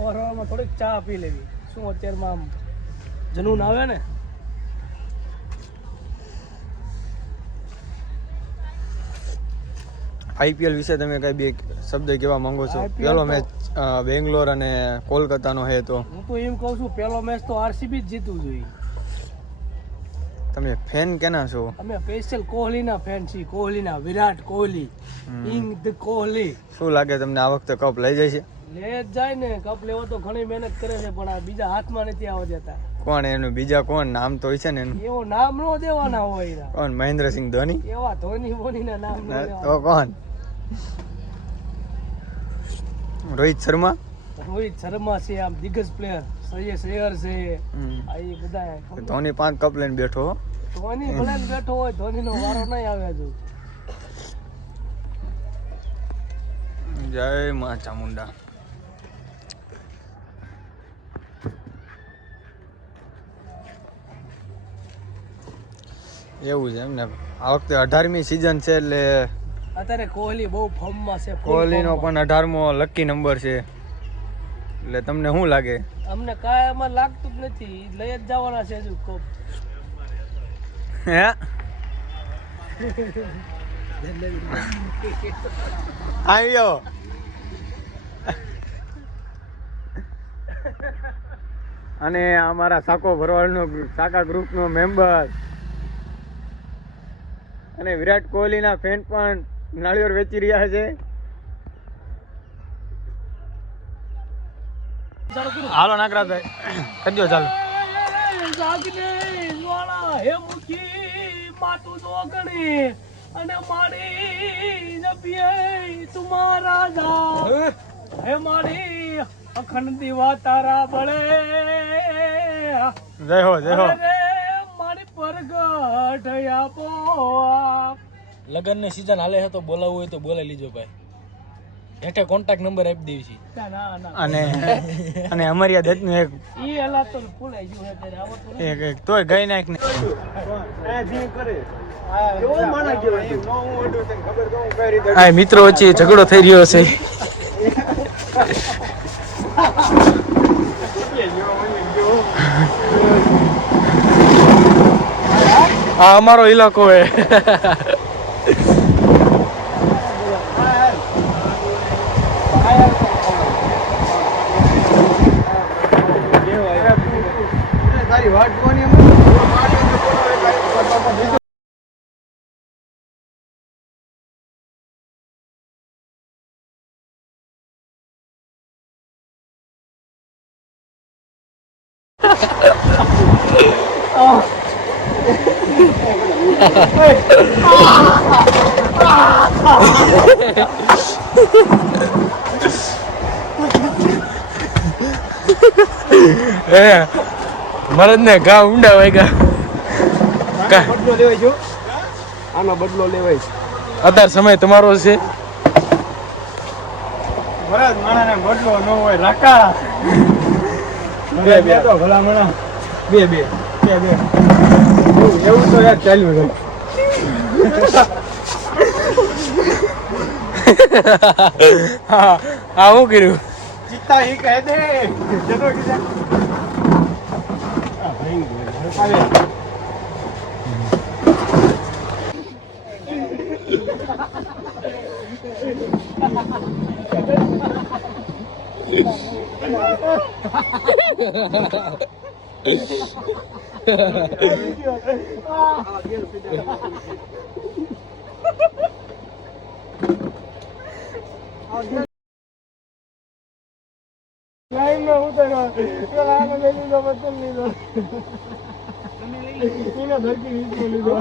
સવારમાં થોડીક ચા પી લેવી. શું અત્યારમાં આમ જનૂન આવે ને. આઈપીએલ વિશે તમે કઈ બે શબ્દ કહેવા માંગો છો? પેલો મેચ બેંગ્લોર અને કોલકાતાનો છે, તો હું તો એમ કહું છું પહેલો મેચ તો આરસીબી જ જીતવું જોઈએ. તમે ફેન કેના છો? અમે સ્પેશિયલ કોહલીના ફેન છીએ. કોહલીના, વિરાટ કોહલી, કિંગ ધ કોહલી. શું લાગે તમને આ વખતે કપ લઈ જાય છે? લે જ જાય ને. કપ લેવો તો ઘણી મહેનત કરે છે, પણ આ બીજા હાથમાં નથી આવવા દેતા. કોણ એનું? બીજા કોણ નામ તો હોય છે ને એનું? એવો નામ નો દેવાના હોય. કોણ? મહેન્દ્રસિંહ ધોની? એવા ધોની બોનીના નામ નો તો કોણ? રોહિત શર્મા? રોહિત શર્મા છે, આમ દિગ્ગજ પ્લેયર. શ્રેયસ અય્યર છે. આ એ બધા ધોની 5 કપ લઈને બેઠો. ધોની ભલે બેઠો હોય, ધોની નો વારો નહીં આવે. હજુ જય મા ચામુંડા. એવું છે એમ ને? આ વખતે 18મી સિઝન છે, એટલે અત્યારે કોહલી બહુ ફોર્મમાં છે. કોહલીનો પણ 18મો લકી નંબર છે, એટલે તમને શું લાગે? અમને કાંઈ એમાં લાગતું જ નથી. લઈ જ જવાના છે હજુ કપ. હે આવ્યો અને અમારા સાકો ભરવાડનો સાકા ગ્રુપનો મેમ્બર અને વિરાટ કોહલીના ફેન પણ નાળિયેર વેચી રહ્યા છે. હાલો નાગરાજભાઈ કરજો ચાલો. હે મુખી માતું જોગણી અને મારી નબીએ તુમારા જા. હે મારી અખંડ દીવા તારા બળે. જય હો જય હો. મારી પરગટ આપો. લગન ની સીઝન હાલે છે, તો બોલાવવું હોય તો બોલાવી લીજો ભાઈ. હેઠે કોન્ટેક્ટ નંબર આપી દેવી છે. અને અમારી આ દત્તનું એક ઈ હલા તો ભૂલાઈ ગયું છે ત્યારે આવતું નથી. એક તોય ગઈ નાખ ને આ મિત્રો વચ્ચે ઝઘડો થઈ રહ્યો છે. આ અમારો ઇલાકો હે. વાત જોવાની મરદ ને ઘા ઊંડા વાગ્યા. બદલો લેવાય છે, આનો બદલો લેવાય છે. અત્યારે સમય તમારો છે. મરદ માણસને બદલો ન હોય લાકા. બે તો ભલા મણા બે એવું તો યાર ચાલ્યું છે. હા શું કર્યું? ચિત્તા ઈ કહે દે જતો કીધા. લાઈન માં ઉતરો પેલા આને લઈ લીધો બદલ લીધો એને ધરકી નીચે લીધો.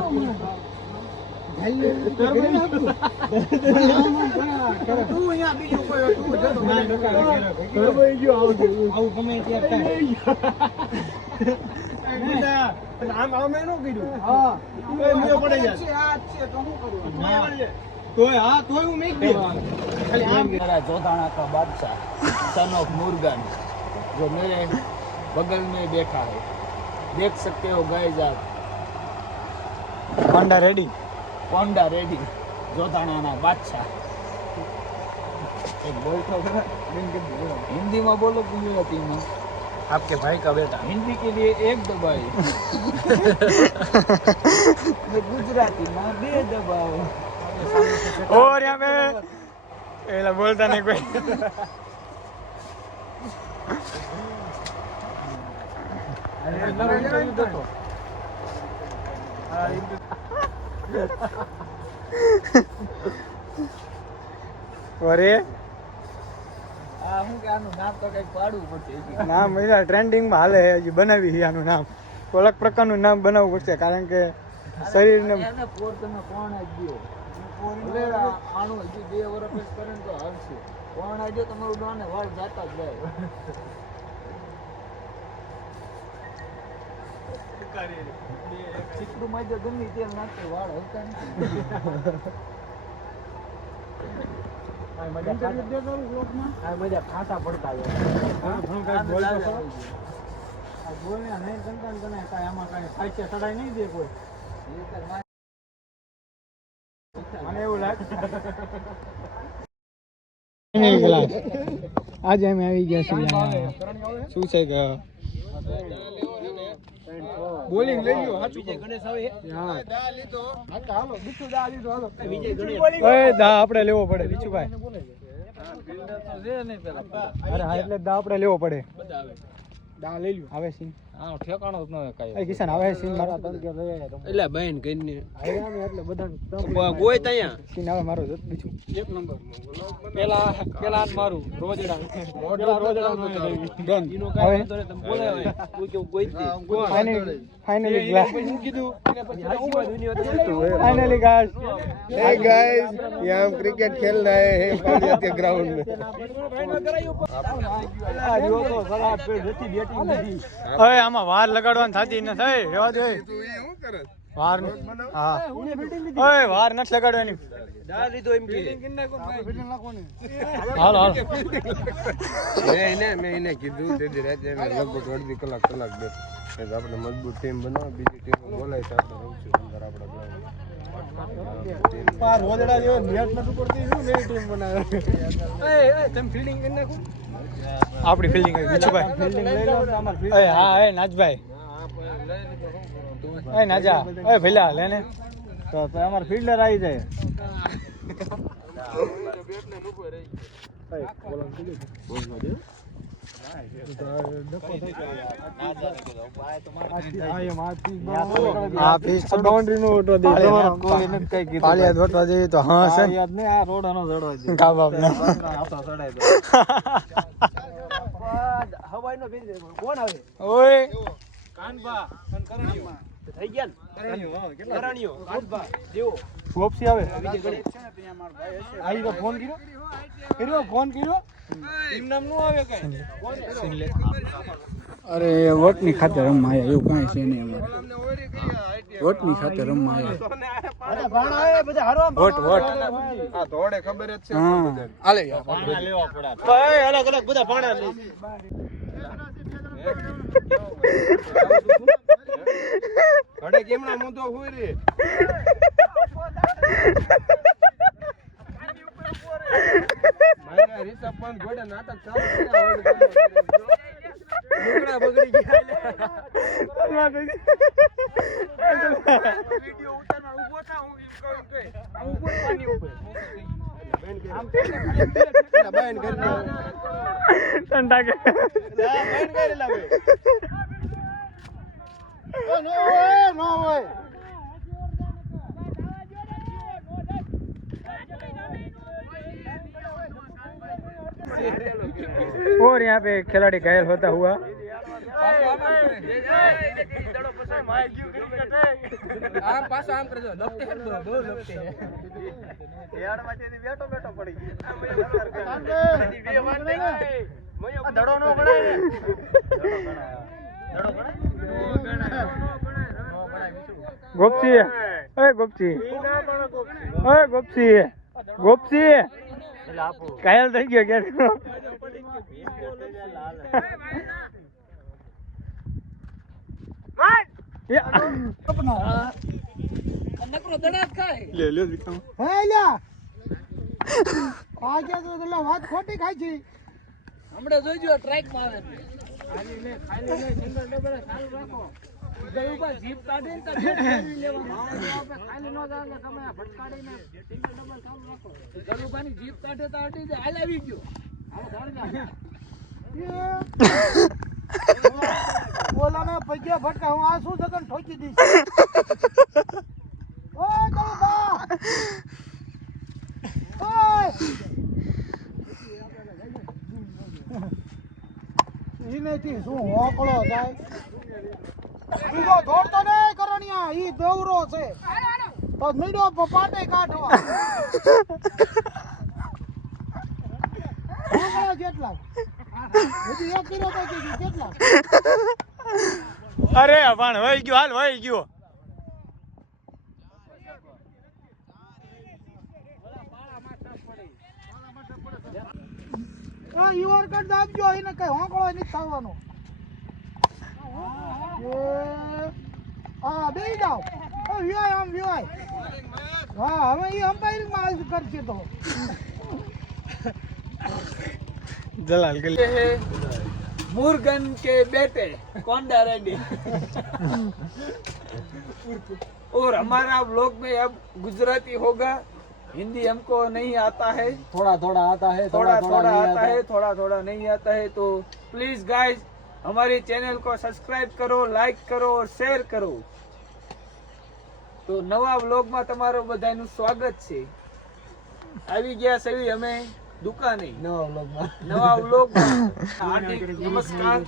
जोधाना का बादशाह सन ऑफ मुर्गन जो मेरे बगल में बैठा है, देख सकते हो गाइस आप. पांडा रेडी जोधाना ना बादशाह एक बोलतो हिंदी में बोलो गुजराती में आपके भाई का बेटा हिंदी के लिए एक दबाए गुजराती में बे दबाओ और यहाँ पे एला बोलता नहीं कोई અરે હું કે આનું નામ તો કઈક પાડવું પડશે નામ એના ટ્રેન્ડિંગમાં હાલે છે, હજી બનાવી છે આનું નામ. અલગ પ્રકારનું નામ બનાવવું પડશે કારણ કે શરીરને એને પોર તમે કોણ આપ્યો ભલે આનું હજી 2 વર્ષ કરે ને તો હાલશે કોણ આપ્યો તમારું ડોને વાળ જાતા જ જાય ચીકડું માં ગમે તેલ નાખે વાળ હલતા મજા ખાતા પડતા બોલ ને નહીં કંટાળ તને કાંઈ આમાં કાંઈ સાહિત્ય ચડાઈ નહીં દે કોઈ મને એવું લાગે આજે અમે આવી ગયા છીએ શું છે કે બોલિંગ લઈ લ્યો સાચું વિજય ગણેશ આવે હા લીધો હાલો બીજું દા લીધો હાલો વિજય ગણેશ ઓય દા આપણે લેવો પડે બીજુભાઈ અરે હા એટલે દા આપણે લેવો પડે દા લઈ લ્યો આવે સીન હા ઠેકાણો જ ન હોય કાઈ એ કિશન આવે સીન મારા તન કે લઈ એટલે બહેન કઈને આયા એટલે બધા ગોય તયા સીન આવે મારો બીજું એક નંબર પેલા મારું રોજડા ડન આવે તમે બોલાય કોઈ કેવું કોઈ finally glass finally guys hey guys यहाँ हम क्रिकेट खेल रहे हैं पालिया के ग्राउंड में ओए આમાં વાર લગાડવાની થાતી ન થાય રેવા દે વાર હા ઓય વાર ન લગાડવાની દા લીધો એમ કે હાલ હાલ મેં એને કીધું તે રાતે લગભગ અડધી કલાક દે આપણે મજબૂત ટીમ બનાવો બીજી ટીમ બોલાય તો આપણે રમશું અંદર આપણા પાર રોજડા જેવો નેટ નથી પડતી શું નવી ટીમ બનાવે તમે ફિલ્ડિંગ કરી નાખો આપણી ફિલ્ડિંગ બીજું ભાઈ ફિલ્ડિંગ લઈ લો તમારે એ હા એ નાજભાઈ એ નાજા એ ભઈલા લે ને તો અમાર ફિલ્ડર આવી જાય આ પીસ તો બાઉન્ડ્રી નો ઓટો દે કોઈને કઈ કીધું પાલિયા દોટવા જઈએ તો હા છે યાદ નહીં આ રોડ આનો જડવા દે કા બાપ ને આપતો ચડાઈ દો હવાઈ નો બેન કોણ આવે ઓય કાનબા અને કરણીયો થઈ ગયા કરણીયો હા કેટલા કરણીયો કાનબા દેવો ગોપસી આવે વિજય ગણેશ આઈ તો ફોન કર્યો ફોન કર્યો એમ નામ નો આવે કઈ અરે વોટની ખાતે રમવા આવ્યા એવું કાંઈ છે નહીં અમારે વોટની ખાતે રમવા આવ્યા અરે ભાણા આવે બધા હરવા વોટ આ ધોળે ખબર જ છે હા આલે ભાણા લેવા પડે ભાઈ અલગ અલગ બધા પાણા લે ઘડે કેમના મુંદો હોય રે મારા રિસપ પણ ઘોડે નાટક ચાલુ કર્યા લુગડા બગડી ગયા વિડિયો ઉતારવા ઊભો થા હું એમ કહું કે ઊભો પાણી ઉપર બેન કરી ઠંડા કે બેન કરી લાવે નો હોય और यहाँ पे खिलाड़ी घायल होता हुआ આમ પાછો આમ કરજો લપટે હે દો લપટે હે યાર માંથી બેઠો બેઠો પડી આ ધડો નો ગણાય गोपसी ओए गोपसी ओए गोपसी गोपसी घायल થઈ ગયો કે નકરો દડાત ખાય લે લે વિક્રમ હે લ્યા આજે તો એટલે વાત ખોટી ખાઈ છે હમણાં જોઈજો ટ્રેક માં આવે છે. ખાલી લે સિંગલ ડબલ ચાલુ રાખો ગયું ઉપર જીપ કાઢીને તો ડેટ ફેરવી લેવાનું. ખાલી નો જાય એટલે તમે ભટકાડીને સિંગલ ડબલ ચાલુ રાખો ગલુભાની જીપ કાઢે તો અડી જાય. હાલ આવી ગયો. હાલો ધાડ જા ઓલાને પૈયા ભટકા હું આ શું જગન ઠોકી દઈશ. ઓય ગલુભા ઓય ઈનેથી શું હોકળો જાય. બીજો દોડતો નહીં કરણિયા, ઈ દોવરો છે તો મીડો પાટે કાઢવા. હોકળો કેટલા હજી એક કિલો તો કીધું કેટલા. અરે પણ વહી ગયો, હાલ વહી ગયો. યુવર કટ આપજો, એને કઈ હોકળો નથી થવાનો. હા બે જાઓ વિવાય આમ વિવાય. હા હવે એ અમ્પાયરિંગ માં કરશે તો જલાલ કે मुर्गन के बेटे कोंडा रेड्डी और हमारा व्लॉग में अब गुजराती होगा, हिंदी हमको नहीं आता है, થોડા થોડા આતા હે थोड़ा थोड़ा आता है, थोड़ा थोड़ा नहीं आता है. तो प्लीज गाइस हमारे चैनल को सब्सक्राइब करो, लाइक करो और शेयर करो. તો નવા વ્લોગ માં તમારું બધાનું સ્વાગત છે. આવી ગયા સવી અમે दुकाने नवा व्लॉग में हार्दिक नमस्कार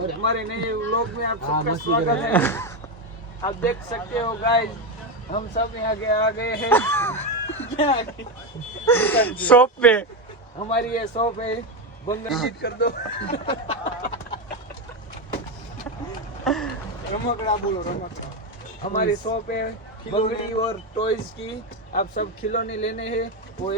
और हमारे नए व्लॉग में आप सबका स्वागत है. आप देख सकते हो गाइस हम सब यहाँ आ गए हैं. शॉप पे हमारी ये शॉप है, बंगला कर दो. રમકડા બોલો રમકડા. हमारी शॉप है बंगड़ी और टॉयज की. आप सब खिलौने लेने हैं वो